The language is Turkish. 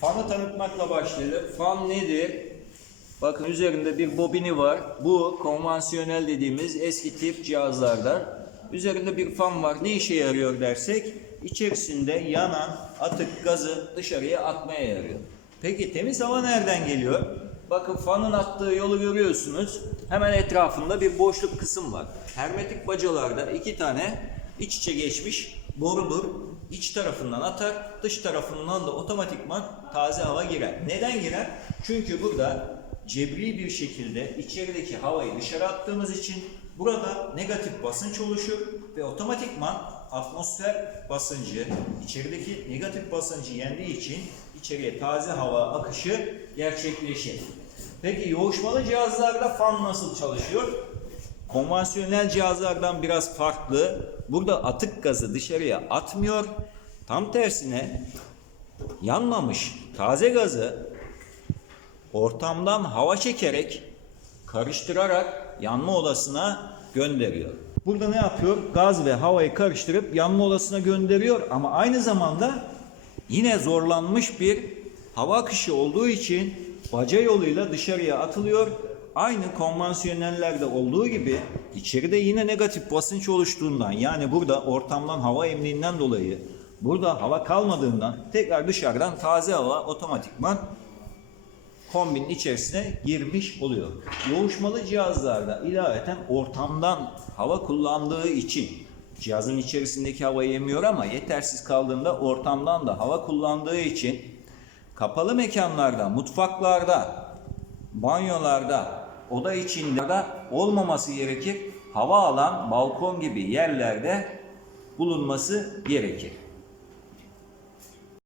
Fanı tanıtmakla başlayalım. Fan nedir? Bakın üzerinde bir bobini var. Bu konvansiyonel dediğimiz eski tip cihazlardan. Üzerinde bir fan var. Ne işe yarıyor dersek içerisinde yanan atık gazı dışarıya atmaya yarıyor. Peki temiz hava nereden geliyor? Bakın fanın attığı yolu görüyorsunuz. Hemen etrafında bir boşluk kısım var. Hermetik bacalarda iki tane iç içe geçmiş borudur. İç tarafından atar, dış tarafından da otomatikman taze hava girer. Neden girer? Çünkü burada cebri bir şekilde içerideki havayı dışarı attığımız için burada negatif basınç oluşur ve otomatikman atmosfer basıncı içerideki negatif basıncı yendiği için içeriye taze hava akışı gerçekleşir. Peki yoğuşmalı cihazlarda fan nasıl çalışıyor? Konvansiyonel cihazlardan biraz farklı. Burada atık gazı dışarıya atmıyor. Tam tersine yanmamış taze gazı ortamdan hava çekerek karıştırarak yanma odasına gönderiyor. Burada ne yapıyor? Gaz ve havayı karıştırıp yanma odasına gönderiyor ama aynı zamanda yine zorlanmış bir hava akışı olduğu için baca yoluyla dışarıya atılıyor. Aynı konvansiyonellerde olduğu gibi içeride yine negatif basınç oluştuğundan yani burada ortamdan hava emniğinden dolayı burada hava kalmadığından tekrar dışarıdan taze hava otomatikman kombinin içerisine girmiş oluyor. Yoğuşmalı cihazlarda ilaveten ortamdan hava kullandığı için cihazın içerisindeki havayı emiyor ama yetersiz kaldığında ortamdan da hava kullandığı için kapalı mekanlarda, mutfaklarda, banyolarda, oda içinde de olmaması gerekir. Hava alan balkon gibi yerlerde bulunması gerekir.